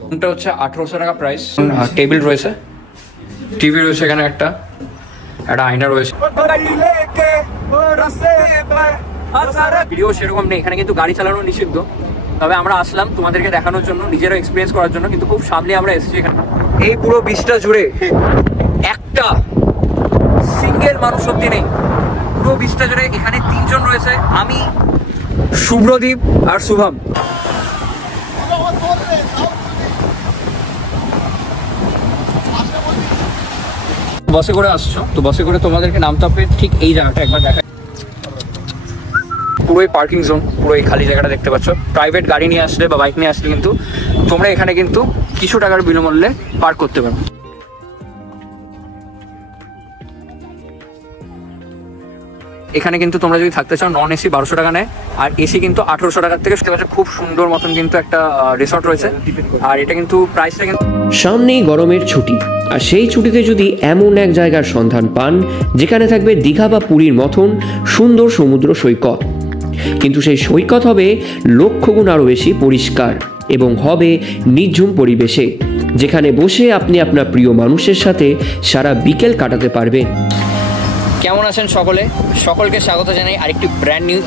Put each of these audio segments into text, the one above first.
রুমটা হচ্ছে 1800 টাকা প্রাইস। টেবিল রয়েছে, টিভি রয়েছে, এখানে একটা আয়না রয়েছে। ভিডিও সেরকম নেই এখানে, কিন্তু গাড়ি চালানো নিষিদ্ধ। তবে আমরা আসলাম তোমাদেরকে দেখানোর জন্য, নিজেরও এক্সপিরিয়েন্স করার জন্য, কিন্তু খুব সামনে আমরা এসেছি এখানে। এই পুরো বিচটা জুড়ে একটা সিঙ্গেল মানুষ সত্যি নেই। পুরো বিচটা জুড়ে এখানে 3 জন রয়েছে, আমি, শুভ্রদীপ আর শুভম। বসে করে আসছো তো, বসে করে তোমাদেরকে নামতে হবে ঠিক এই জায়গাটা একবার দেখা। পুরোই পার্কিং জোন, পুরো এই খালি জায়গাটা দেখতে পাচ্ছ। প্রাইভেট গাড়ি নিয়ে আসলে বা বাইক নিয়ে আসলে কিন্তু তোমরা এখানে কিন্তু কিছু টাকার বিনামূল্যে পার্ক করতে পারো। এখানে কিন্তু তোমরা যদি থাকতে চাও নন এসি 1200 টাকা নেয়, আর এসি কিন্তু 1800 টাকার থেকে। খুব সুন্দর মতন কিন্তু একটা রিসর্ট রয়েছে, আর এটা কিন্তু প্রাইসটা কিন্তু। সামনেই গরমের ছুটি, আর সেই ছুটিতে যদি এমন এক জায়গার সন্ধান পান যেখানে থাকবে দীঘা বা পুরীর মতন সুন্দর সমুদ্র সৈকত, কিন্তু সেই সৈকত হবে লক্ষগুণ আরও বেশি পরিষ্কার এবং হবে নির্ঝুম পরিবেশে, যেখানে বসে আপনি আপনার প্রিয় মানুষের সাথে সারা বিকেল কাটাতে পারবেন। কেমন আছেন সকলকে স্বাগত জানাই আরেকটি ব্র্যান্ড নিউ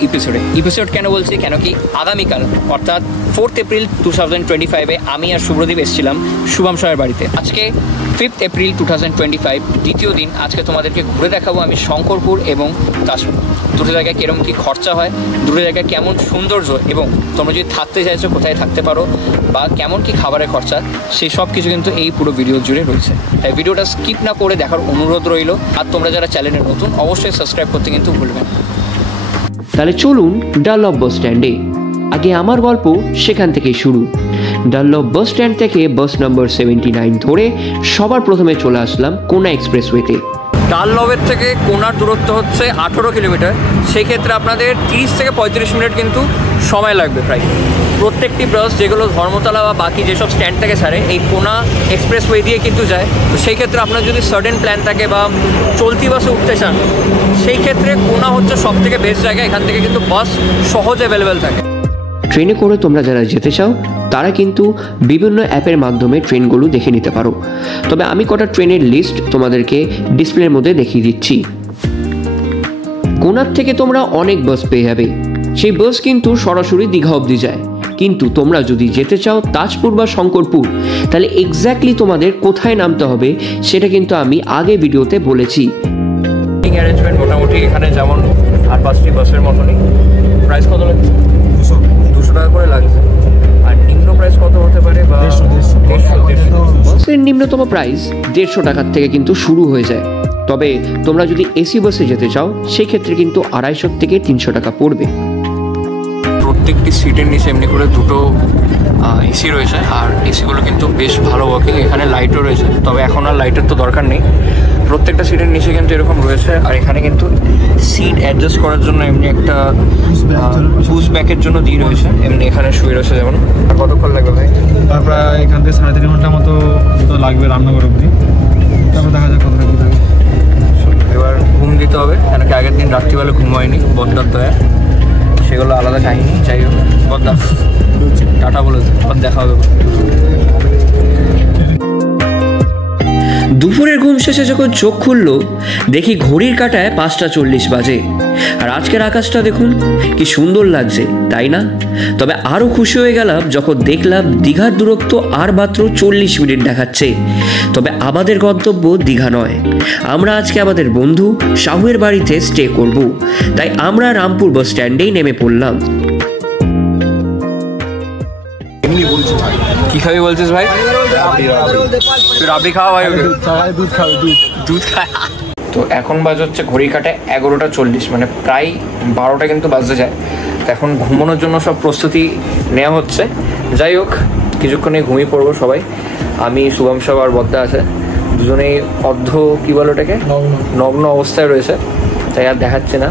এপিসোড কেন বলছি, কেন কি আগামীকাল অর্থাৎ 4 এপ্রিল 2025 আমি আর শুভ্রদীপ এসেছিলাম শুভম সরের বাড়িতে। আজকে 5 এপ্রিল 2025 দ্বিতীয় দিন। আজকে তোমাদেরকে ঘুরে দেখাবো আমি শঙ্করপুর এবং তাজপুর, দুটো জায়গায় কিরকম কি খরচা হয়, দুটো জায়গায় কেমন সৌন্দর্য, এবং তোমরা যদি থাকতে চাইছো কোথায় থাকতে পারো বা কেমন কি খাবারের খরচা, সেই সব কিছু কিন্তু এই পুরো ভিডিও জুড়ে রয়েছে। তাই ভিডিওটা স্কিপ না করে দেখার অনুরোধ রইল। আর তোমরা যারা চ্যানেলে নতুন অবশ্যই সাবস্ক্রাইব করতে কিন্তু ভুলবেন। তাহলে চলুন ডানলপ বাস স্ট্যান্ডে। আগে আমার গল্প সেখান থেকেই শুরু। ডানলপ বাস স্ট্যান্ড থেকে বাস নাম্বার 79 ধরে সবার প্রথমে চলে আসলাম কোনা এক্সপ্রেসওয়েতে। ডানলপের থেকে কোনার দূরত্ব হচ্ছে 18 কিলোমিটার। সেই ক্ষেত্রে আপনাদের 30 থেকে 35 মিনিট কিন্তু সময় লাগবে প্রায়। প্রত্যেকটি বাস যেগুলো ধর্মতলা বা বাকি যেসব স্ট্যান্ড থেকে ছাড়ে এই কোনা এক্সপ্রেসওয়ে দিয়ে কিন্তু যায়। তো সেই ক্ষেত্রে আপনার যদি সাডেন প্ল্যান থাকে বা চলতি বাসে উঠতে চান, সেই ক্ষেত্রে কোনা হচ্ছে সব থেকে বেস্ট জায়গা। এখান থেকে কিন্তু বাস সহজ অ্যাভেলেবেল থাকে। ট্রেনে করে তোমরা যারা যেতে চাও তারা কিন্তু বিভিন্ন অ্যাপের মাধ্যমে ট্রেনগুলো দেখে নিতে পারো। তবে আমি কটা ট্রেনের লিস্ট তোমাদেরকে ডিসপ্লের মধ্যে দেখিয়ে দিচ্ছি। কোনার থেকে তোমরা অনেক বাস পেয়ে যাবে, সেই বাস কিন্তু সরাসরি দীঘা অবধি যায়। কিন্তু তোমরা যদি যেতে চাও তাজপুর বা শঙ্করপুর, তাহলে এক্স্যাক্টলি তোমাদের কোথায় নামতে হবে সেটা কিন্তু আমি আগে ভিডিওতে বলেছি। অ্যারেঞ্জমেন্ট মোটামুটি এখানে যেমন 8-5টি বাসের মতনই। প্রাইস কত লাগছে? 200 টাকা করে লাগছে। আর নিম্ন প্রাইস কত হতে পারে? বা 150। বাসের নিম্নতম প্রাইস 150 টাকার থেকে কিন্তু শুরু হয়ে যায়। তবে তোমরা যদি এসি বাসে যেতে চাও সেই ক্ষেত্রে কিন্তু 250 থেকে 300 টাকা পড়বে। প্রত্যেকটি সিটের নিচে এমনি করে দুটো এসি রয়েছে, আর এসিগুলো কিন্তু বেশ ভালো ওয়ার্কিং। এখানে লাইটও রয়েছে, তবে এখন আর লাইটের তো দরকার নেই। প্রত্যেকটা সিটের নিচে কিন্তু এরকম রয়েছে। আর এখানে কিন্তু সিট অ্যাডজাস্ট করার জন্য এমনি একটা পুশ ব্যাকের জন্য দিয়ে রয়েছে, এমনি এখানে শুয়ে রয়েছে যেমন। আর কতক্ষণ লাগবে ভাই? তারপরে এখান থেকে 3.5 ঘন্টা মতো লাগবে রান্নাঘর অবধি। তারপর দেখা যাক কতটা কি থাকে। এবার ঘুম দিতে হবে, কেন কি আগের দিন রাত্রিবেলা ঘুম হয়নি বদ্দার দয়া, সেগুলো আলাদা কাহিনী। যাই হোক, বদ্দা টাটা বলেছে, দেখা হবে। দুপুরের ঘুম শেষে যখন চোখ খুলল দেখি ঘড়ির কাঁটায় 5:40 বাজে। আর আজকের আকাশটা দেখুন কি সুন্দর লাগছে, তাই না? তবে আরও খুশি হয়ে গেলাম যখন দেখলাম দীঘার দূরত্ব আর মাত্র 40 মিনিট দেখাচ্ছে। তবে আমাদের গন্তব্য দীঘা নয়, আমরা আজকে আমাদের বন্ধু শাহুয়ের বাড়িতে স্টে করব। তাই আমরা রামপুর বাস স্ট্যান্ডেই নেমে পড়লাম। কি খাবি বলছিস ভাই? তুই রাবড়ি খাওয়া ভাই? দুধ খাবে, দুধ খায়। তো এখন বাজে হচ্ছে ঘড়ির কাঁটায় 11:40, মানে প্রায় 12টা কিন্তু বাজতে যায়। তো এখন ঘুমানোর জন্য সব প্রস্তুতি নেওয়া হচ্ছে। যাই হোক, কিছুক্ষণে ঘুমিয়ে পড়বো সবাই। আমি শুভম সব আর বদ্দা আছে, দুজনেই কি বলো ওটাকে, নগ্ন অবস্থায় রয়েছে, তাই আর দেখাচ্ছে না।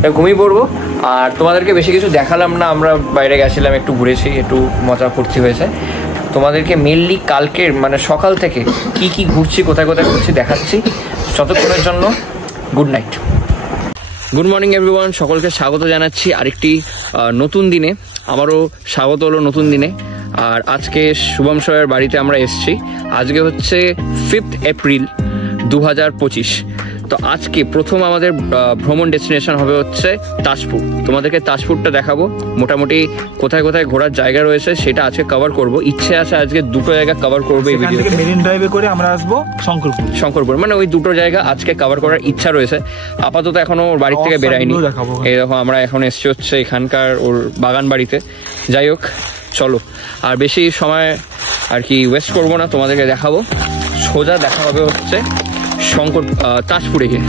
তাই ঘুমিয়ে পড়বো। আর তোমাদেরকে বেশি কিছু দেখালাম না, আমরা বাইরে গেছিলাম, একটু ঘুরেছি, একটু মজা ফুর্তি হয়েছে। তোমাদেরকে মেনলি কালকের মানে সকাল থেকে কি ঘুরছি, কোথায় কোথায় ঘুরছি দেখাচ্ছি। ততক্ষণের জন্য good night. Good morning everyone, সকলকে স্বাগত জানাচ্ছি আরেকটি নতুন দিনে। আমারও স্বাগত হলো নতুন দিনে। আর আজকে শুভম সয়ের বাড়িতে আমরা এসেছি। আজকে হচ্ছে 5 এপ্রিল 2025। তো আজকে প্রথম আমাদের ভ্রমণ ডেস্টিনেশন হবে হচ্ছে তাজপুর। তোমাদেরকে তাজপুরটা দেখাবো, মোটামুটি কোথায় কোথায় ঘোরার জায়গা রয়েছে সেটা আজকে কভার করব। ইচ্ছে আছে আজকে দুটো জায়গা কভার করবো এই ভিডিওতে। মেরিন ড্রাইভে করে আমরা আসবো শঙ্করপুর, মানে ওই দুটো জায়গা আজকে কভার করার ইচ্ছা রয়েছে। আপাতত এখনো ওর বাড়ি থেকে বেরাইনি। এই দেখো আমরা এখন এসছি হচ্ছে এখানকার ওর বাগান বাড়িতে। যাই হোক, চলো আর বেশি সময় আর কি ওয়েস্ট করবো না, তোমাদেরকে দেখাবো। সোজা দেখা হবে হচ্ছে তাজপুরে গিয়ে।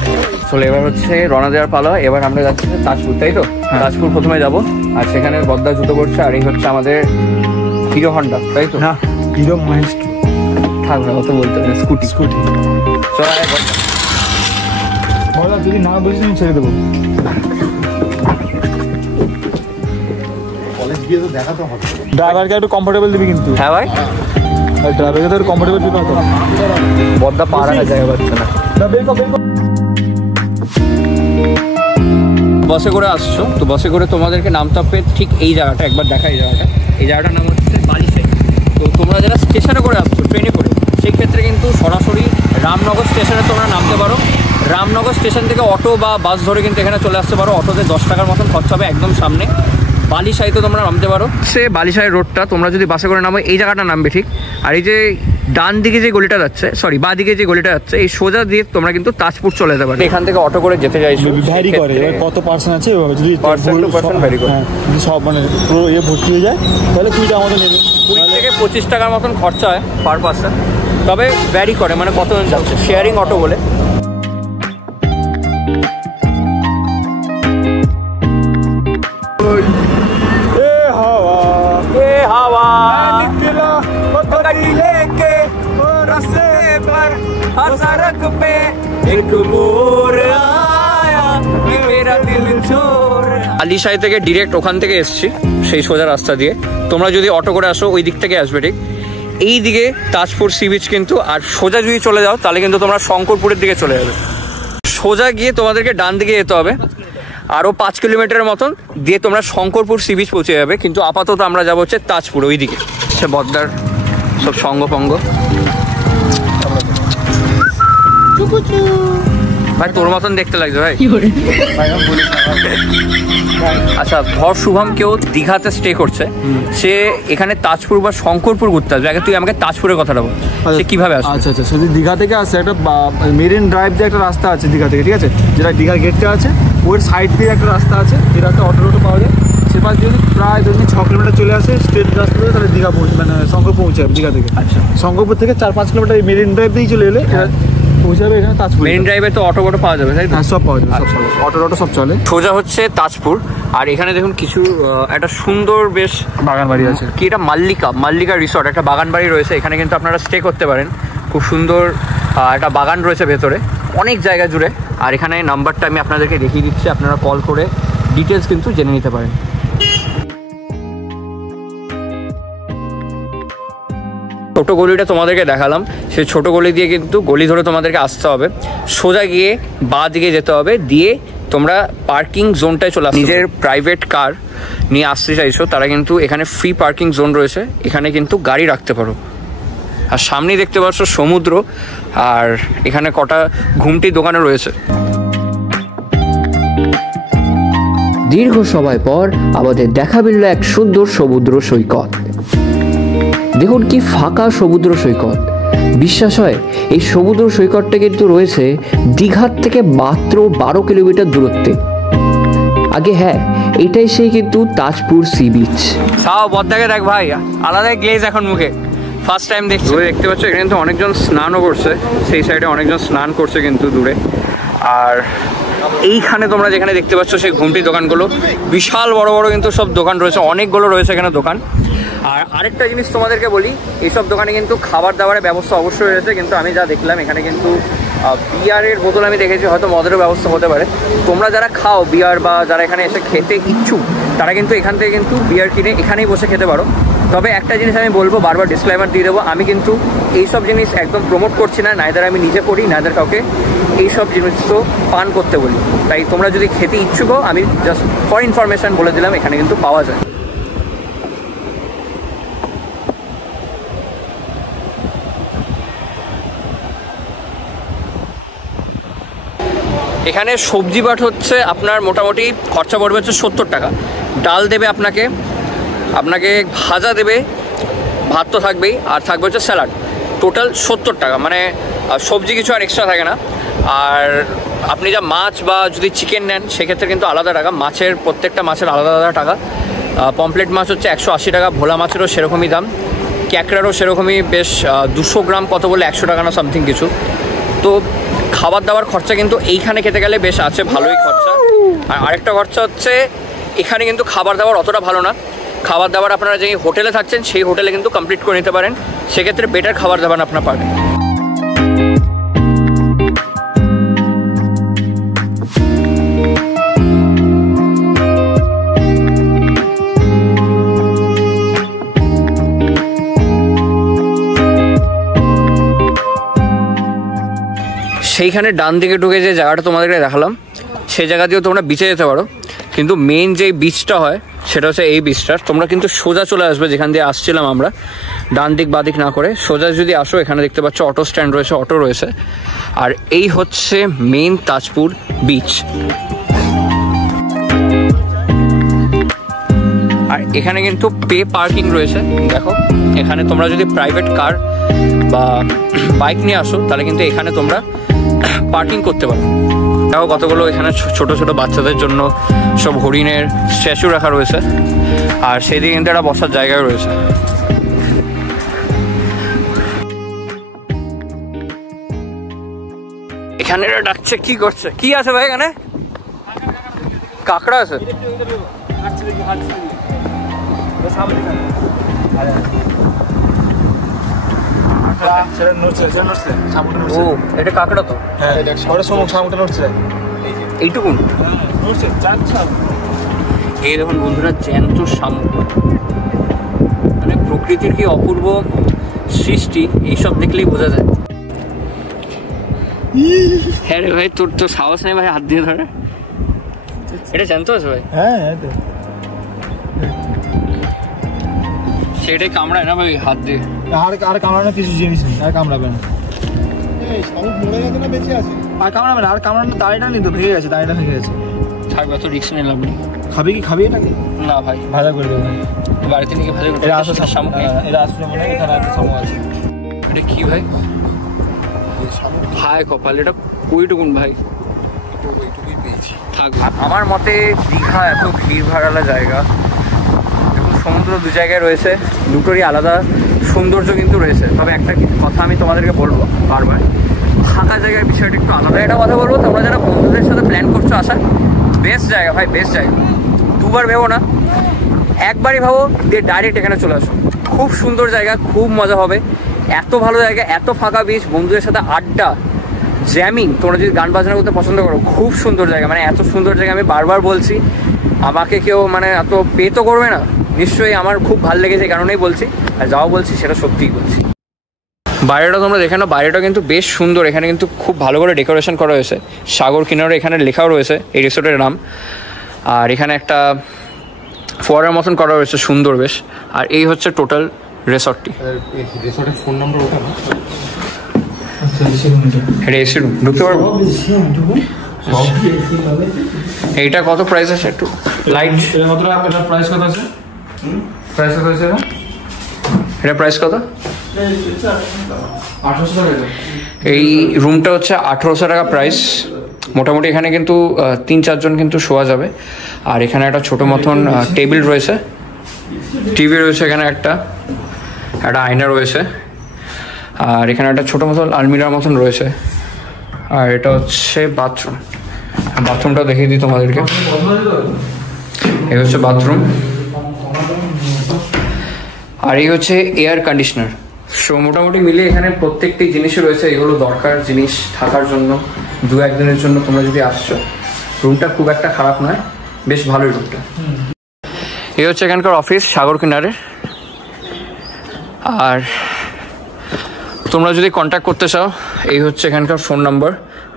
চলো এবার হচ্ছে রওনা দেওয়ার পালা। এবার আমরা যাচ্ছি তাজপুর, তাই তো? তাজপুর প্রথমে যাব। আর সেখানে বদ্দা জুতো করছে। আর এই হচ্ছে আমাদের হিরো হন্ডা, তাই তো? না, হিরো থাক না, অত বলতে হবে। স্কুটি চলো বলা, যদি না বুঝিস আমি ছেড়ে দেবো। কলেজ গিয়ে তো দেখা তো হবে। ড্রাইভারকে একটু কমফোর্টেবল দিবি কিন্তু। হ্যাঁ ভাই, ড্রাইভারকে তো একটু কমফোর্টেবল দিবি তো। বদ্দা পা রাখা জায়গা পাচ্ছে না। বাসে করে আসছো তো, বাসে করে তোমাদেরকে নামতে হবে ঠিক এই জায়গাটা। একবার দেখা এই জায়গাটা। এই জায়গাটার নাম হচ্ছে বালিশাই। তো তোমরা যারা স্টেশনে করে আসছো ট্রেনে করে, সেই ক্ষেত্রে কিন্তু সরাসরি রামনগর স্টেশনে তোমরা নামতে পারো। রামনগর স্টেশন থেকে অটো বা বাস ধরে কিন্তু এখানে চলে আসতে পারো। অটোতে 10 টাকার মতন খরচা হবে একদম সামনে। বালিশাইতে তোমরা নামতে পারো। সে বালিশাই রোডটা তোমরা যদি বাসে করে নামো এই জায়গাটা নামবে ঠিক। আর এই যে ডান দিকে যে গলিটা যাচ্ছে, সরি বাঁ দিকে যে গলিটা যাচ্ছে, এই সোজা দিয়ে তোমরা কিন্তু তাজপুর চলে যেতে পারো। এখান থেকে অটো করে যেতে চাইছো, ভ্যারি করে কত পার্সেন্ট আছে। যদি পার্সেন্ট টু পার্সেন্ট ভ্যারি করে। যদি সব মানে পুরো ভর্তি হয়ে যায় তাহলে 20 টাকা মতো নেবে। 20 থেকে 25 টাকার মতন খরচা হয় পার পার্সন। তবে ভ্যারি করে, মানে কতজন যাচ্ছে। শেয়ারিং অটো বলে। বালিশাই থেকে ডিরেক্ট ওখান থেকে এসছি, সেই সোজা রাস্তা দিয়ে। তোমরা যদি অটো করে আসো ওই দিক থেকে আসবে ঠিক। এই দিকে তাজপুর সি বিচ কিন্তু। আর সোজা যদি চলে যাও তাহলে কিন্তু তোমরা শঙ্করপুরের দিকে চলে যাবে। সোজা গিয়ে তোমাদেরকে ডান দিকে যেতে হবে আরও 5 কিলোমিটারের মতন, দিয়ে তোমরা শঙ্করপুর সি বিচ পৌঁছে যাবে। কিন্তু আপাতত আমরা যাবো হচ্ছে তাজপুর ওই দিকে। সে বদ্দার সব সঙ্গপঙ্গ। ভাই তোর মতন দেখতে লাগছে ভাই। আচ্ছা, ধর শুভম কেউ দীঘাতে স্টে করছে, সে এখানে তাজপুর বা শঙ্করপুর ঘুরতে আসবে। আগে তুই আমাকে তাজপুরের কথাটা বল, সে কিভাবে আসবে? আচ্ছা আচ্ছা, যদি দীঘা থেকে আসে, একটা মেরিন ড্রাইভ যে একটা রাস্তা আছে দীঘা থেকে, ঠিক আছে, যেটা দীঘার গেটটা আছে ওর সাইড দিয়ে একটা রাস্তা আছে, যে রাস্তা অটো পাওয়া যায়। সে পাশ যদি প্রায় ধরুন 6 কিলোমিটার চলে আসে স্ট্রেট রাস্তা ধরে, তাহলে দীঘা মানে শঙ্করপুর পৌঁছে যাবে দীঘা থেকে। আচ্ছা, শঙ্করপুর থেকে 4-5 কিলোমিটার মেরিন ড্রাইভ দিয়েই চলে এলে পৌঁছে যাবে এখানে তাজপুর। মেরিন ড্রাইভে তো অটো পাওয়া যাবে, তাই? হ্যাঁ, সব পাওয়া যাবে, সব চলে, অটো সব চলে। সোজা হচ্ছে তাজপুর। আর এখানে দেখুন কিছু একটা সুন্দর বেশ বাগান বাড়ি আছে। কি এটা মাল্লিকা রিসর্ট, একটা বাগান বাড়ি রয়েছে। এখানে কিন্তু আপনারা স্টে করতে পারেন। খুব সুন্দর একটা বাগান রয়েছে ভেতরে, অনেক জায়গা জুড়ে। আর এখানে নাম্বারটা আমি আপনাদেরকে দেখিয়ে দিচ্ছি, আপনারা কল করে ডিটেলস কিন্তু জেনে নিতে পারেন। ছোটো গলিটা তোমাদেরকে দেখালাম, সেই ছোটো গলি দিয়ে কিন্তু গলি ধরে তোমাদেরকে আসতে হবে। সোজা গিয়ে বাঁ দিকে যেতে হবে, দিয়ে তোমরা পার্কিং জোনটায় চলে আসবে। নিজের প্রাইভেট কার নিয়ে আসতে চাইছো তারা কিন্তু এখানে ফ্রি পার্কিং জোন রয়েছে, এখানে কিন্তু গাড়ি রাখতে পারো। আর সামনেই দেখতে পাচ্ছ সমুদ্র, আর এখানে কটা ঘুমটি দোকানে রয়েছে। দীর্ঘ সময় পর আমাদের দেখা মিলল এক সুন্দর সমুদ্র সৈকত। দেখুন কি ফাঁকা সমুদ্র সৈকত। বিশ্বাস হয় এই সমুদ্র সৈকতটা কিন্তু রয়েছে দীঘার থেকে মাত্র 12 কিলোমিটার দূরত্বে। আগে হ্যাঁ, এটাই সেই কিন্তু তাজপুর সি বিচ। সাও বদ্দাকে দেখ ভাই, আলাদা গ্লেজ এখন মুখে। ফার্স্ট টাইম দেখছি। দেখতে পাচ্ছ এখানে কিন্তু অনেকজন স্নানও করছে, সেই সাইডে অনেকজন স্নান করছে কিন্তু দূরে। আর এইখানে তোমরা যেখানে দেখতে পাচ্ছ সেই ঘুমটি দোকানগুলো, বিশাল বড় বড় কিন্তু সব দোকান রয়েছে, অনেকগুলো রয়েছে এখানে দোকান। আর আরেকটা জিনিস তোমাদেরকে বলি, এইসব দোকানে কিন্তু খাবার দাবারের ব্যবস্থা অবশ্যই রয়েছে। কিন্তু আমি যা দেখলাম এখানে কিন্তু বিয়ারের বোতল আমি দেখেছি, হয়তো মদেরও ব্যবস্থা হতে পারে। তোমরা যারা খাও বিয়ার বা যারা এখানে এসে খেতে ইচ্ছুক, তারা কিন্তু এখান থেকে কিন্তু বিয়ার কিনে এখানেই বসে খেতে পারো। তবে একটা জিনিস আমি বলবো, বারবার ডিসক্লেমার দিয়ে দেবো, আমি কিন্তু এইসব জিনিস একদম প্রমোট করছি না, নাইদার আমি নিজে করি নাইদার কাউকে এইসব জিনিস তো পান করতে বলি। তাই তোমরা যদি খেতে ইচ্ছুক হও, আমি জাস্ট ফর ইনফরমেশান বলে দিলাম এখানে কিন্তু পাওয়া যায়। এখানে সবজি বাট হচ্ছে আপনার মোটামুটি খরচা পড়বে হচ্ছে 70 টাকা। ডাল দেবে আপনাকে, ভাজা দেবে, ভাত তো থাকবেই, আর থাকবে হচ্ছে স্যালাড। টোটাল 70 টাকা, মানে সবজি কিছু আর এক্সট্রা থাকে না। আর আপনি যা মাছ বা যদি চিকেন নেন সেক্ষেত্রে কিন্তু আলাদা টাকা, প্রত্যেকটা মাছের আলাদা আলাদা টাকা। পমপ্লেট মাছ হচ্ছে 180 টাকা, ভোলা মাছেরও সেরকমই দাম, ক্যাকড়ারও সেরকমই বেশ 200 গ্রাম কত বলে 100 টাকা না সামথিং কিছু। তো খাবার দাবার খরচা কিন্তু এইখানে খেতে গেলে বেশ আছে, ভালোই খরচা। আর আরেকটা খরচা হচ্ছে এখানে কিন্তু খাবার দাবার অতটা ভালো না। খাবার দাবার আপনারা যে হোটেলে থাকছেন সেই হোটেলে কিন্তু কমপ্লিট করে নিতে পারেন, সেক্ষেত্রে বেটার খাবার দাবার আপনারা পাবেন। সেইখানে ডান দিকে ঢুকে যে জায়গাটা তোমাদেরকে দেখালাম, সেই জায়গা দিয়েও তোমরা বিচে যেতে পারো, কিন্তু মেইন যে বিচটা হয় সেটা হচ্ছে এই বিচটা। তোমরা কিন্তু সোজা চলে আসবে যেখান দিয়ে আসছিলাম আমরা, ডান দিক বাদিক না করে সোজা যদি আসো, এখানে দেখতে পাচ্ছ অটো স্ট্যান্ড রয়েছে, অটো রয়েছে। আর এই হচ্ছে মেইন তাজপুর বিচ। আর এখানে কিন্তু পে পার্কিং রয়েছে, দেখো এখানে তোমরা যদি প্রাইভেট কার বা বাইক নিয়ে আসো তাহলে কিন্তু এখানে তোমরা পার্কিং করতে পারো। দেখো কতগুলো এখানে ছোট ছোট বাচ্চাদের জন্য সব হরিণের স্ট্যাচু রাখা রয়েছে, আর সেদিকে কিন্তু একটা বসার জায়গায় রয়েছে। এখানে ডাকছে, কি করছে, কি আছে ভাই এখানে? কাঁকড়া আছে? ও এটা কাঁকড়া তো? এইটুকুন? এই দেখুন বন্ধুরা, জ্যান্ত শামুক। মানে প্রকৃতির কি অপূর্ব সৃষ্টি, এইসব দেখলেই বোঝা যায়। হ্যাঁ রে ভাই, তোর তো সাহস নেই ভাই হাত দিয়ে ধরে? এটা জ্যান্ত আছে ভাই? হ্যাঁ, সেটাই কামড়ায় না ভাই হাত দিয়ে? আর কামড়ানো কিছু জিনিস নেই, আর কামড়াবে না। আর কামড়াবে না, আর কামড়ানো দাড়িটা নেই তো, ভেঙে গেছে, দাড়িটা ভেঙে গেছে। থাকবে, তো রিস্ক নিলাম না। খাবি এটাকে? না ভাই, ভাজা করে দেবো বাড়িতে নিয়ে ভাজা করে। এটা আসলে শামুক, এটা আসলে মনে হয় এখানে একটা শামুক আছে। এটা কি ভাই? ভাই কপাল, এটা কইটুকুন ভাই? আমার মতে দীঘা এত ভিড় ভাড়ালা জায়গা, দেখুন সমুদ্র দু জায়গায় রয়েছে, দুটোরই আলাদা সৌন্দর্য কিন্তু রয়েছে। তবে একটা কথা আমি তোমাদেরকে বলবো বারবার, ফাঁকা জায়গার বিষয়টা একটু আলাদা। এটা কথা বলবো, তোমরা যারা বন্ধুদের সাথে প্ল্যান করছো আসা, বেস্ট জায়গা ভাই, বেস্ট জায়গা। দুবার ভেবো না, একবারই ভাবো দিয়ে ডাইরেক্ট এখানে চলে আসো। খুব সুন্দর জায়গা, খুব মজা হবে। এত ভালো জায়গা, এত ফাঁকা বিচ, বন্ধুদের সাথে আড্ডা, জ্যামিং, তোমরা যদি গান বাজনা করতে পছন্দ করো, খুব সুন্দর জায়গা। মানে এত সুন্দর জায়গা আমি বারবার বলছি, আমাকে কেউ মানে এত পে তো করবে না, নিশ্চয়ই আমার খুব ভালো লেগেছে এই কারণেই বলছি, আর যাও বলছি সেটা সত্যিই বলছি। বাইরেটা তোমরা দেখে নাও, বাইরেটা কিন্তু বেশ সুন্দর। এখানে কিন্তু খুব ভালো করে ডেকোরেশন করা হয়েছে, সাগর কিনারে এখানে লেখাও রয়েছে এই রিসোর্টের নাম। আর এখানে একটা ফোয়ারার মতন করা রয়েছে, সুন্দর বেশ। আর এই হচ্ছে টোটাল রিসর্টটি। রিসর্টের ফোন নাম্বার ওটা না? এটা এসি রুম, ঢুকতে পারবো? এইটা কত প্রাইস আছে একটু লাইট? এটা প্রাইস কত আছে? প্রাইস কত আছে এটা? এটা প্রাইস কত? 1800 টাকা। এই রুমটা হচ্ছে 1800 টাকা প্রাইস। মোটামুটি এখানে কিন্তু 3-4 জন কিন্তু শোয়া যাবে। আর এখানে একটা ছোটো মতন টেবিল রয়েছে, টিভি রয়েছে, এখানে একটা আয়না রয়েছে, আর এখানে একটা ছোটো মতন আলমিরার মতন রয়েছে। আর এটা হচ্ছে বাথরুম, বাথরুমটা দেখিয়ে দিই তোমাদেরকে। এই হচ্ছে বাথরুম, আর এই হচ্ছে এয়ার কন্ডিশনার। সো মোটামুটি মিলে এখানে প্রত্যেকটি জিনিসই রয়েছে। এগুলো দরকার জিনিস থাকার জন্য, 2-1 দিনের জন্য তোমরা যদি আসছো। রুমটা খুব একটা খারাপ নয়, বেশ ভালোই রুমটা। এই হচ্ছে এখানকার অফিস সাগর কিনারে। আর তোমরা যদি কন্ট্যাক্ট করতে চাও, এই হচ্ছে এখানকার ফোন নাম্বার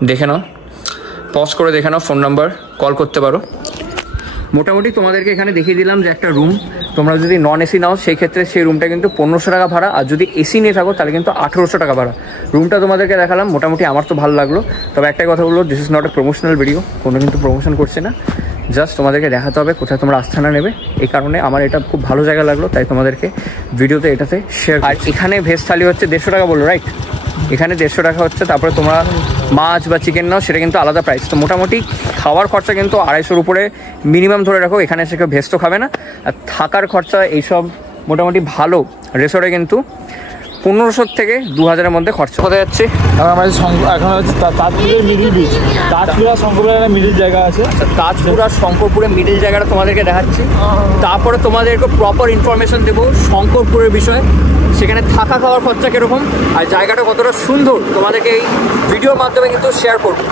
দেখে নাও, পজ করে দেখে নাও, ফোন নাম্বার কল করতে পারো। মোটামুটি তোমাদেরকে এখানে দেখিয়ে দিলাম যে একটা রুম তোমরা যদি নন এসি নাও সেই ক্ষেত্রে সেই রুমটা কিন্তু 1500 টাকা ভাড়া, আর যদি এসি নিয়ে থাকো তাহলে কিন্তু 1800 টাকা ভাড়া। রুমটা তোমাদেরকে দেখালাম, মোটামুটি আমার তো ভালো লাগলো। তবে একটাই কথা বলবো, this is not a promotional video, কোনো কিন্তু প্রমোশন করছে না, জাস্ট তোমাদেরকে দেখাতে হবে কোথায় তোমরা আস্থানা নেবে। এই কারণে আমার এটা খুব ভালো জায়গা লাগলো, তাই তোমাদেরকে ভিডিওতে এটাতে শেয়ার। আর এখানে ভেজ থালি হচ্ছে 150 টাকা বললো, রাইট? এখানে 150 টাকা হচ্ছে। তারপরে তোমরা মাছ বা চিকেন নাও সেটা কিন্তু আলাদা প্রাইস। তো মোটামুটি খাওয়ার খরচা কিন্তু 250-র উপরে মিনিমাম ধরে রাখো। এখানে এসে কেউ ভেজ তো খাবে না। আর থাকার খরচা এইসব মোটামুটি ভালো রিসোর্টে কিন্তু 1500 থেকে 2000-এর মধ্যে খরচা। কোথায় যাচ্ছি আমরা? এখন হচ্ছে তাজপুরের মিডিল বিচ, তাজপুরা শঙ্করপুরের একটা মিডিল জায়গা আছে। তাজপুর আর শঙ্করপুরের মিডিল জায়গাটা তোমাদেরকে দেখাচ্ছি। তারপরে তোমাদেরকে প্রপার ইনফরমেশন দেবো শঙ্করপুরের বিষয়ে, সেখানে থাকা খাওয়ার খরচা কীরকম আর জায়গাটা কতটা সুন্দর তোমাদেরকে এই ভিডিওর মাধ্যমে কিন্তু শেয়ার করবো।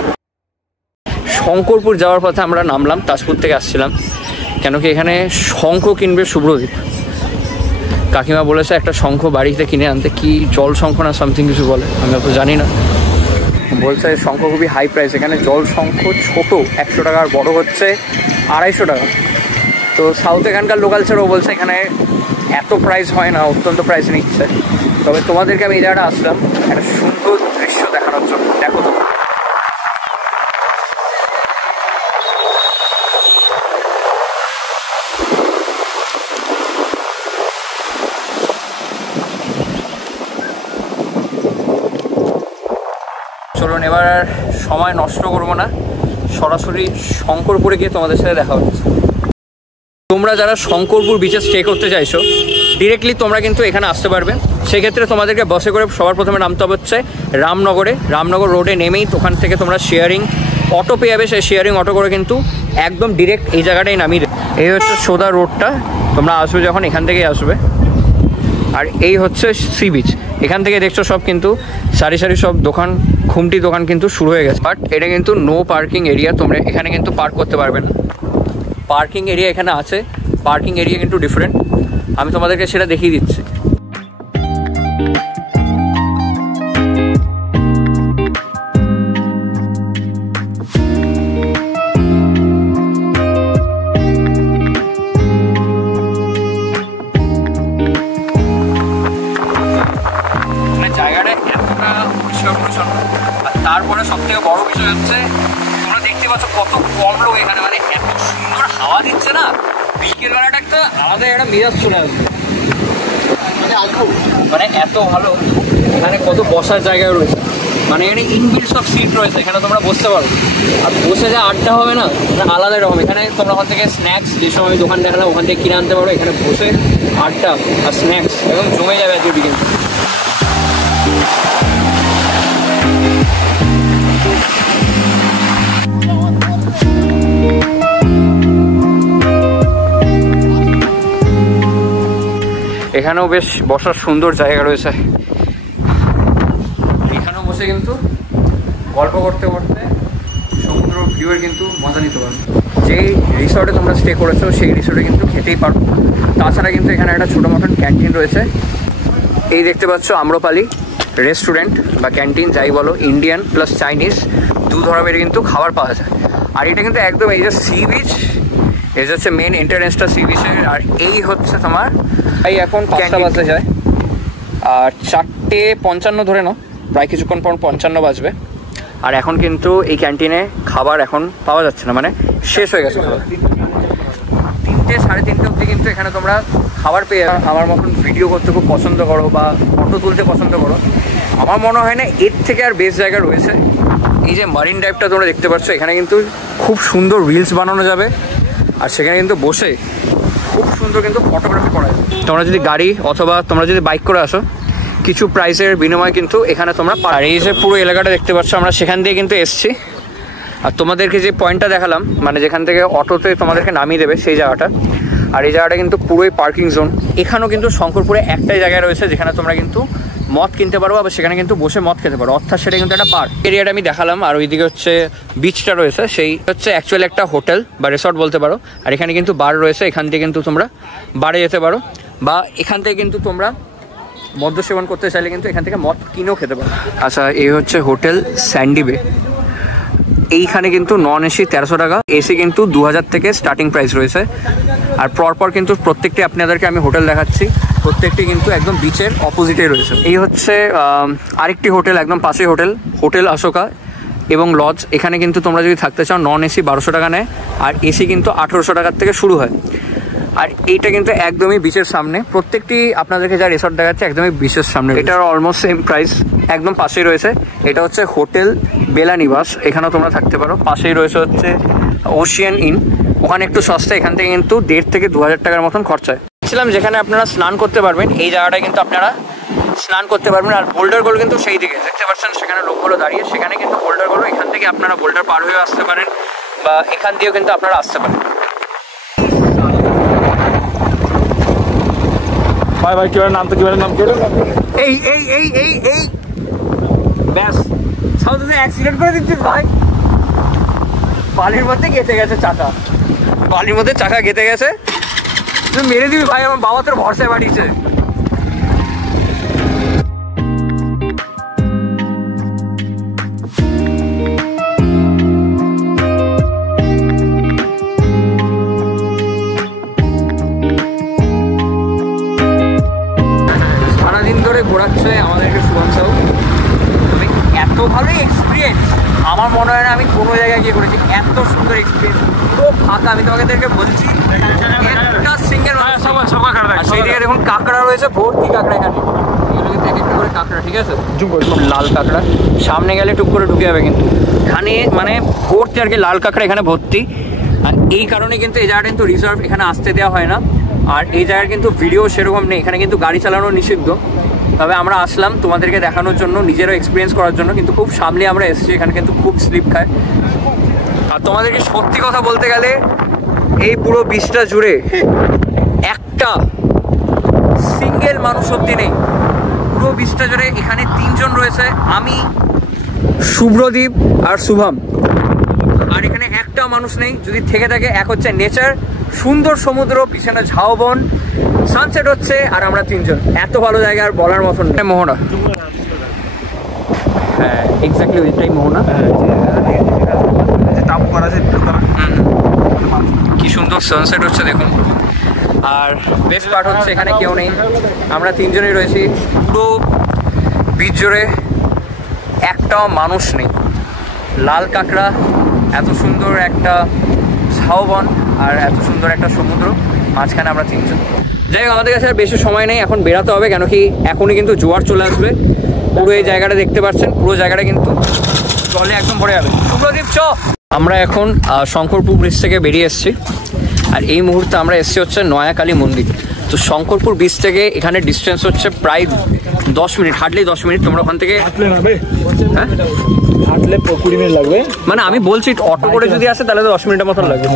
শঙ্করপুর যাওয়ার পথে আমরা নামলাম, তাজপুর থেকে আসছিলাম, কেন কি এখানে শঙ্খ কিনবে শুভ্রদীপ। কাকিমা বলেছে একটা শঙ্খ বাড়িতে কিনে আনতে, কি জল শঙ্খ না সামথিং কিছু বলে, আমি অত জানি না। বলছে শঙ্খ খুবই হাই প্রাইস, এখানে জল শঙ্খ ছোটো 100 টাকা, আর বড়ো হচ্ছে 250 টাকা। তো সাউথ এখানকার লোকালসেরও বলছে এখানে এত প্রাইস হয় না, অত্যন্ত প্রাইস নিচ্ছে। তবে তোমাদেরকে আমি এই জায়গাটা আসলাম একটা সুন্দর দৃশ্য দেখানোর জন্য। দেখো তো, চলুন এবার আর সময় নষ্ট করবো না, সরাসরি শঙ্করপুরে গিয়ে তোমাদের সাথে দেখা হচ্ছে। তোমরা যারা শঙ্করপুর বিচে স্টে করতে চাইছো ডিরেক্টলি তোমরা কিন্তু এখানে আসতে পারবে। সেক্ষেত্রে তোমাদেরকে বাসে করে সবার প্রথমে নামতে হচ্ছে রামনগরে। রামনগর রোডে নেমেই ওখান থেকে তোমরা শেয়ারিং অটো পেয়ে যাবে, সেই শেয়ারিং অটো করে কিন্তু একদম ডিরেক্ট এই জায়গাটাই নামিয়ে দেবে। এই হচ্ছে সোদা রোডটা, তোমরা আসবে যখন এখান থেকেই আসবে। আর এই হচ্ছে সি বিচ, এখান থেকে দেখছো সব কিন্তু সারি সারি সব দোকান, খুমটি দোকান কিন্তু শুরু হয়ে গেছে। বাট এটা কিন্তু নো পার্কিং এরিয়া, তোমরা এখানে কিন্তু পার্ক করতে পারবে না। পার্কিং এরিয়া এখানে আছে, পার্কিং এরিয়া কিন্তু ডিফারেন্ট, আমি তোমাদেরকে সেটা দেখিয়ে দিচ্ছি। জায়গাটা এতটা পরিষ্কার পরিচ্ছন্ন, আর তারপরে সব থেকে বড় বিষয় হচ্ছে তোমরা দেখতে পাচ্ছ কত কম লোক এখানে, মানে এত সুন্দর হাওয়া দিচ্ছে না, বিকেল বেলাটা একটা আলাদা একটা মেজাজ চলে আসবে, মানে এত ভালো। এখানে কত বসার জায়গা রয়েছে, মানে এখানে ইনবিল্ট সব সিট রয়েছে, এখানে তোমরা বসতে পারো। আর বসে যা আড্ডা হবে না আলাদা রকম। এখানে তোমরা ওখান থেকে স্ন্যাক্স, যেসব আমি দোকান দেখালাম ওখান থেকে কিনে আনতে পারো। এখানে বসে আড্ডা আর স্ন্যাক্স এবং জমে যাবে আজকে বিকেল। এখানেও বেশ বসার সুন্দর জায়গা রয়েছে, এখানেও বসে কিন্তু গল্প করতে করতে সমুদ্র ভিউয়ের কিন্তু মজা নিতে পারো। যেই রিসর্টে তোমরা স্টে করেছো সেই রিসর্টে কিন্তু খেতেই পারো। তাছাড়া কিন্তু এখানে একটা ছোটো মতন ক্যান্টিন রয়েছে, এই দেখতে পাচ্ছ আম্রপালি রেস্টুরেন্ট বা ক্যান্টিন যাই বলো, ইন্ডিয়ান প্লাস চাইনিজ দু ধরনের কিন্তু খাবার পাওয়া যায়। আর এটা কিন্তু একদম এই যে সি বিচ, এই হচ্ছে মেন এন্ট্রান্সটা সি বিচের। আর এই হচ্ছে তোমার এই এখন 5টা বাজতে যায়, আর 4:55 ধরে নাও, প্রায় কিছুক্ষণ পর 55 বাজবে। আর এখন কিন্তু এই ক্যান্টিনে খাবার এখন পাওয়া যাচ্ছে না, মানে শেষ হয়ে গেছে খাবার। 3টে 3:30 অবধি কিন্তু এখানে তোমরা খাবার পেয়ে যাবে। আমার মতন ভিডিও করতে খুব পছন্দ করো বা ফটো তুলতে পছন্দ করো, আমার মনে হয় না এর থেকে আর বেস্ট জায়গা রয়েছে। এই যে মারিন ড্রাইভটা তোমরা দেখতে পাচ্ছ, এখানে কিন্তু খুব সুন্দর রিলস বানানো যাবে, আর সেখানে কিন্তু বসে খুব সুন্দর কিন্তু ফটোগ্রাফি করা যাবে। তোমরা যদি গাড়ি অথবা তোমরা যদি বাইক করে আসো, কিছু প্রাইসের বিনিময় কিন্তু এখানে তোমরা পার। আর এই যে পুরো এলাকাটা দেখতে পাচ্ছ, আমরা সেখান দিয়ে কিন্তু এসছি। আর তোমাদেরকে যে পয়েন্টটা দেখালাম, মানে যেখান থেকে অটোতে তোমাদেরকে নামিয়ে দেবে সেই জায়গাটা, আর এই জায়গাটা কিন্তু পুরোই পার্কিং জোন। এখানেও কিন্তু শঙ্করপুরে একটাই জায়গা রয়েছে যেখানে তোমরা কিন্তু মদ কিনতে পারো, আবার সেখানে কিন্তু বসে মদ খেতে পারো, অর্থাৎ সেটা কিন্তু একটা পার্ক এরিয়াটা আমি দেখালাম। আর ওইদিকে হচ্ছে বিচটা রয়েছে, সেই হচ্ছে অ্যাকচুয়ালি একটা হোটেল বা রিসর্ট বলতে পারো। আর এখানে কিন্তু বার রয়েছে, এখান থেকে কিন্তু তোমরা বারে যেতে পারো, বা এখান থেকে কিন্তু তোমরা মদ্য সেবন করতে চাইলে কিন্তু এখান থেকে মদ কিনেও খেতে পারো। আচ্ছা, এই হচ্ছে হোটেল স্যান্ডি বে। এইখানে কিন্তু নন এসি 1300 টাকা, এসি কিন্তু 2000 থেকে স্টার্টিং প্রাইস রয়েছে। আর পরপর কিন্তু প্রত্যেকটি আপনাদেরকে আমি হোটেল দেখাচ্ছি, প্রত্যেকটি কিন্তু একদম বিচের অপোজিটে রয়েছে। এই হচ্ছে আরেকটি হোটেল, একদম পাশে হোটেল অশোকা এবং লজ। এখানে কিন্তু তোমরা যদি থাকতে চাও নন এসি 1200 টাকা নেয়, আর এসি কিন্তু 1800 টাকার থেকে শুরু হয়। আর এইটা কিন্তু একদমই বিচের সামনে, প্রত্যেকটি আপনাদেরকে যা রিসর্ট দেখাচ্ছে একদমই বিচের সামনে। এটার অলমোস্ট সেম প্রাইস, একদম পাশেই রয়েছে। এটা হচ্ছে হোটেল বেলা নিবাস, এখানেও তোমরা থাকতে পারো। পাশেই রয়েছে হচ্ছে ওশিয়ান ইন, ওখানে একটু সস্তা, এখান থেকে কিন্তু 1500 থেকে 2000 টাকার মতন খরচায়। ছিলাম যেখানে আপনারা স্নান করতে পারবেন, এই জায়গাটায় কিন্তু আপনারা স্নান করতে পারবেন। আর বোল্ডারগুলো কিন্তু সেই দিকে দেখতে পাচ্ছেন, সেখানে লোকগুলো দাঁড়িয়ে, সেখানে কিন্তু বোল্ডারগুলো, এখান থেকে আপনারা বোল্ডার পার হয়ে আসতে পারেন বা এখান দিয়েও কিন্তু আপনারা আসতে পারেন। ভাই ভাই কিভাবে নাম, তো কিভাবে নাম কি? এই এই এই এই এই ব্যাস, সব তুমি অ্যাক্সিডেন্ট করে দিচ্ছিস ভাই। বালির মধ্যে গেঁথে গেছে চাকা, বালির মধ্যে চাকা গেঁথে গেছে, তুই মেরে দিবি ভাই। আমার বাবা তোর ভরসায় বাড়িয়েছে। সারাদিন ধরে ঘোরাচ্ছে আমাদেরকে শুভম সাউ, তবে এত ভালো এক্সপিরিয়েন্স আমার মনে হয় না আমি কোনো জায়গায় গিয়ে করেছি। এত সুন্দর এক্সপিরিয়েন্স, পুরো ফাঁকা। আমি তোমাদেরকে বলছি একটা সিঙ্গেল, সেই দিকে দেখুন কাঁকড়া রয়েছে, ভর্তি কাঁকড়া। এখানে এগুলো কিন্তু এক একটা করে কাঁকড়া, ঠিক আছে, লাল কাঁকড়া। সামনে গেলে টুক করে ঢুকে যাবে, কিন্তু এখানে মানে ভর্তি আর কি লাল কাঁকড়া এখানে ভর্তি। আর এই কারণে কিন্তু এই জায়গাটা কিন্তু রিজার্ভ, এখানে আসতে দেওয়া হয় না। আর এই জায়গার কিন্তু ভিডিও সেরকম নেই, এখানে কিন্তু গাড়ি চালানো নিষিদ্ধ। তবে আমরা আসলাম তোমাদেরকে দেখানোর জন্য, নিজেরও এক্সপিরিয়েন্স করার জন্য, কিন্তু খুব সামনে আমরা এসেছি। এখানে কিন্তু খুব স্লিপ খায়। আর তোমাদেরকে সত্যি কথা বলতে গেলে এই পুরো বিচটা জুড়ে একটা সিঙ্গেল মানুষ সত্যি নেই। পুরো বিচটা জুড়ে এখানে 3 জন রয়েছে, আমি, শুভ্রদীপ আর শুভম। আর এখানে একটা মানুষ নেই, যদি থেকে থাকে। এক হচ্ছে নেচার, সুন্দর সমুদ্র, পিছনে ঝাউবন, সানসেট হচ্ছে, আর আমরা 3 জন। এত ভালো জায়গা আর বলার মতন। মোহনা, হ্যাঁ এক্স্যাক্টলি ওইটাই মোহনা। কি সুন্দর সানসেট হচ্ছে দেখুন। আর বেস্ট পার্ট হচ্ছে এখানে কেউ নেই, আমরা 3 জনই রয়েছি। পুরো বিচ জুড়ে একটাও মানুষ নেই। লাল কাঁকড়া, এত সুন্দর একটা ঝাউবন, আর এত সুন্দর একটা সমুদ্র, মাঝখানে আমরা 3 জন। যাই হোক, আমাদের কাছে আর বেশি সময় নেই, এখন বেরাতে হবে, কেন কি এখনই কিন্তু জোয়ার চলে আসবে। পুরো এই জায়গাটা দেখতে পাচ্ছেন, পুরো জায়গাটা কিন্তু জলে একদম ভরে যাবে। শুভ্রদীপ চ। আমরা এখন শঙ্করপুর ব্রিজ থেকে বেরিয়ে এসেছি, আর এই মুহূর্তে আমরা এসেছি হচ্ছে নয়াকালী মন্দির। তো শঙ্করপুর ব্রিজ থেকে এখানে ডিস্টেন্স হচ্ছে প্রায় 10 মিনিট, হার্ডলি 10 মিনিট। তোমরা ওখান থেকে হাঁটলে 20 মিনিট লাগবে। মানে আমি বলছি অটো করে যদি আসে তাহলে তো 10 মিনিটের মতন লাগবে।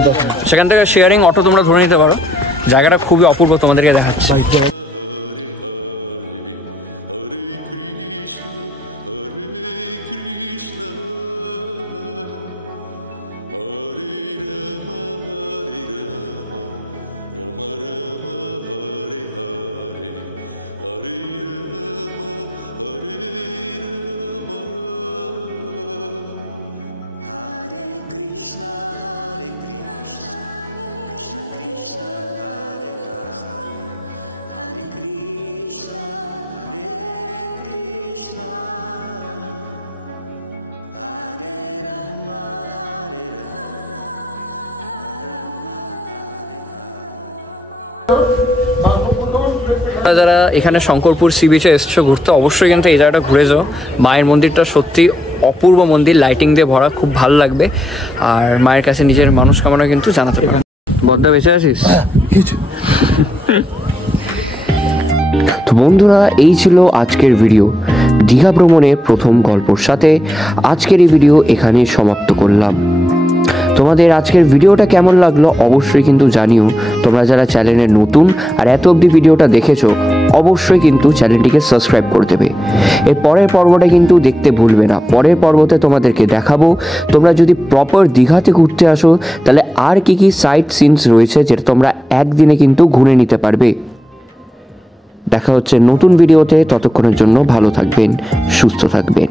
সেখান থেকে শেয়ারিং অটো তোমরা ধরে নিতে পারো। জায়গাটা খুবই অপূর্ব, তোমাদেরকে দেখাচ্ছি। যারা এখানে শঙ্করপুর সি বিচে এসছো ঘুরতে, অবশ্যই কিন্তু এই জায়গাটা ঘুরে যাও। মায়ের মন্দিরটা সত্যি অপূর্ব মন্দির, লাইটিং দিয়ে ভরা, খুব ভালো লাগবে। আর মায়ের কাছে নিজের মনস্কামনা কিন্তু জানাতে পারেন। বদ্দা বেঁচে আছিস? তো বন্ধুরা, এই ছিল আজকের ভিডিও। দীঘা ভ্রমণের প্রথম গল্পর সাথে আজকের এই ভিডিও এখানেই সমাপ্ত করলাম। তোমাদের আজকের ভিডিওটা কেমন লাগলো অবশ্যই কিন্তু জানিও। তোমরা যারা চ্যানেলে নতুন আর এত অবধি ভিডিওটা দেখেছো, অবশ্যই কিন্তু চ্যানেলটিকে সাবস্ক্রাইব করে দেবে। এর পরের পর্বটা কিন্তু দেখতে ভুলবে না। পরের পর্বতে তোমাদেরকে দেখাবো তোমরা যদি প্রপার দীঘাতে ঘুরতে আসো তাহলে আর কি কি সাইট সিনস রয়েছে যেটা তোমরা একদিনে কিন্তু ঘুরে নিতে পারবে। দেখা হচ্ছে নতুন ভিডিওতে, ততক্ষণের জন্য ভালো থাকবেন, সুস্থ থাকবেন।